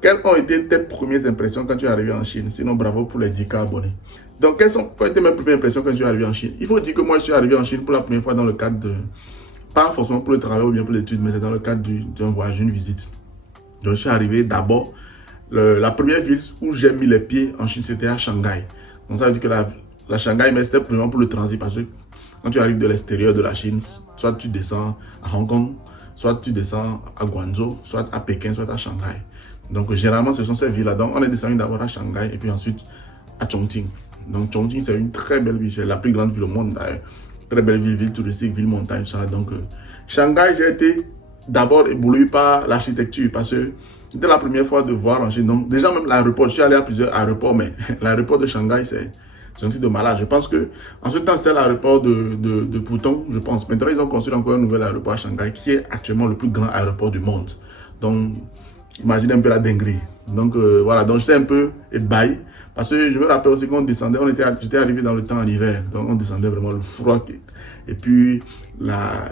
Quelles ont été tes premières impressions quand tu es arrivé en Chine? Sinon, bravo pour les 10K abonnés. Donc, quelles ont été mes premières impressions quand je suis arrivé en Chine? Il faut dire que moi, je suis arrivé en Chine pour la première fois dans le cadre de... Pas forcément pour le travail ou bien pour l'étude, mais c'est dans le cadre d'un voyage, d'une visite. Donc, je suis arrivé d'abord, la première ville où j'ai mis les pieds en Chine, c'était à Shanghai. Donc, ça veut dire que la Shanghai, mais c'était vraiment pour le transit parce que quand tu arrives de l'extérieur de la Chine, soit tu descends à Hong Kong, soit tu descends à Guangzhou, soit à Pékin, soit à Shanghai. Donc, généralement, ce sont ces villes-là. Donc, on est descendu d'abord à Shanghai et puis ensuite à Chongqing. Donc, Chongqing, c'est une très belle ville, c'est la plus grande ville au monde d'ailleurs. Très belle ville, ville touristique, ville montagne, tout ça. Donc, Shanghai, j'ai été d'abord ébloui par l'architecture parce que c'était la première fois de voir en Chine. Donc, déjà, même l'aéroport, je suis allé à plusieurs aéroports, mais l'aéroport de Shanghai, c'est un truc de malade. Je pense que en ce temps, c'était l'aéroport de Pudong, je pense. Maintenant, ils ont construit encore un nouvel aéroport à Shanghai qui est actuellement le plus grand aéroport du monde. Donc, imaginez un peu la dinguerie. Donc, voilà. Donc, j'étais un peu ébahi. Parce que je me rappelle aussi qu'on descendait, j'étais arrivé dans le temps en hiver. Donc, on descendait vraiment le froid. Et puis,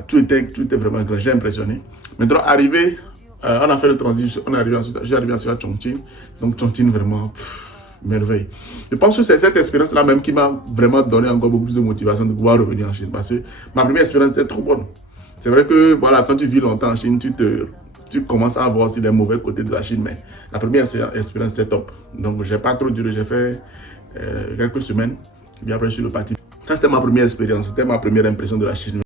tout était vraiment grand. J'ai impressionné. Maintenant, arrivé, on a fait le transit. J'ai arrivé ensuite à Chongqing. Donc, Chongqing, vraiment... merveille. Je pense que c'est cette expérience-là même qui m'a vraiment donné encore beaucoup plus de motivation de pouvoir revenir en Chine parce que ma première expérience était trop bonne. C'est vrai que voilà, quand tu vis longtemps en Chine, tu commences à voir aussi les mauvais côtés de la Chine, mais la première expérience c'était top. Donc j'ai pas trop duré, j'ai fait quelques semaines, et puis après je suis reparti. Ça c'était ma première expérience, c'était ma première impression de la Chine.